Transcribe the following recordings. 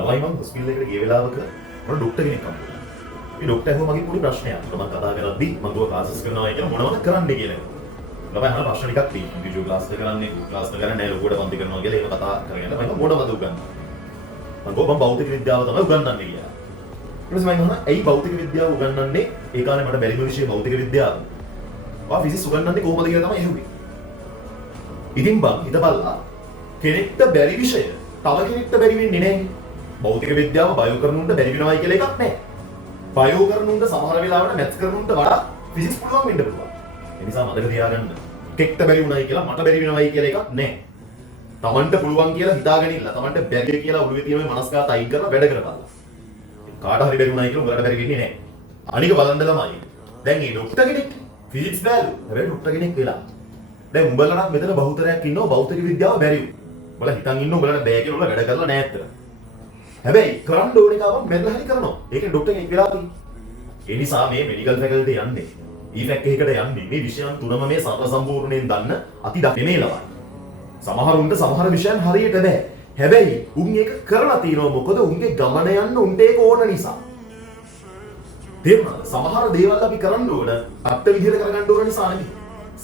ළමයි මම හොස්පිටල් එකට ගිය වෙලාවක මම ડોක්ටර් කෙනෙක් හම්බුණා. මේ ડોක්ටර් ඇහුවා මගේ පොඩි ප්‍රශ්නයක්. මම කතා කරද්දී මම දුව ක්ලාසස් කරනවා කියලා මොනවද කරන්නේ කියලා. ළමයි අහන ප්‍රශ්න ටිකක් තියෙනවා. විඩියෝ ක්ලාස් එක කරන්නේ ක්ලාස් එක කරන්නේ නැහැ ලොකුවට පන්ති කරනවා කියලා එහෙම කතා කරගෙන මම මොනවද උගන්වන්නේ. මම ගොබම් භෞතික විද්‍යාව තමයි උගන්වන්නේ කියලා. ඊට පස්සේ මම අහනවා ඇයි භෞතික විද්‍යාව උගන්වන්නේ? ඒ කාලේ මට බැරිම විෂය භෞතික විද්‍යාව. ඔයා ෆිසික්ස් උගන්වන්නේ කොහොමද කියලා තමයි ඇහුවේ. ඉතින් බං හිතපල්ලා කෙනෙක්ට බැරි විෂය තව කෙනෙක්ට බැරි වෙන්නේ නැහැ. භෞතික විද්‍යාව බයෝ කරනුන්ට බැරි වෙනවයි කියලා එකක් නැහැ. බයෝ කරනුන්ට සමහර වෙලාවට මැත්ස් කරනුන්ට වඩා ෆිසික්ස් පුළුවන් වෙන්න පුළුවන්. ඒ නිසා මතක තියාගන්න. කෙක්ට බැරි වුණයි කියලා මට බැරි වෙනවයි කියලා එකක් නැහැ. තමන්ට පුළුවන් කියලා හිතාගෙන ඉන්න. තමන්ට බැරි කියලා ඔළුවේ තියෙන මේ මනස්ගත අයින් කරලා වැඩ කරපළා. කාට හරි බැරි වුණයි කියලා උඹලට බැරි වෙන්නේ නැහැ. අනික බලන්න ළමයි. දැන් මේ ડોක්ටර් කෙනෙක් ෆිසික්ස් බැලු. හැබැයි ડોක්ටර් කෙනෙක් වෙලා. දැන් උඹලා නම් මෙතන බහුතරයක් ඉන්නවා භෞතික විද්‍යාව බැරිව. උඹලා හිතන් ඉන්න උඹලට බෑ කියලා උඹලා වැඩ කරලා නැහැ අතට. හැබැයි කරන්න ඕනේ කාම මෙල්ල හරි කරනවා. ඒකේ ડોක්ටර් කෙනෙක් වෙලා තියෙන්නේ. ඒ නිසා මේ මෙඩිකල් ෆැකල්ටි යන්නේ. ඊෆැක් එකකට යන්නේ මේ විෂයන් තුනම මේ සර්ව සම්පූර්ණයෙන් දන්න අති දක්ෂ ළමයි. සමහරුන්ට සමහර විෂයන් හරියට බෑ. හැබැයි උන් ඒක කරලා තියෙනවා මොකද උන්ගේ ගමන යන්න උන්ට ඒක ඕන නිසා. තේරුණාද? සමහර දේවල් අපි කරන්න ඕන අත්ත විදිහට කරගන්න ඕන නිසා නෙමෙයි.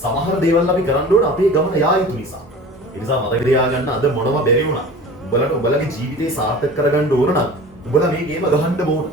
සමහර දේවල් අපි කරන්න ඕන අපේ ගමන යා යුතු නිසා. ඒ නිසා මතක තියාගන්න අද මොනව බැරි වුණා. උඹලට උඹලගේ ජීවිතේ සාර්ථක කරගන්න ඕන නම් උඹලා මේ ගේම ගහන්න ඕන.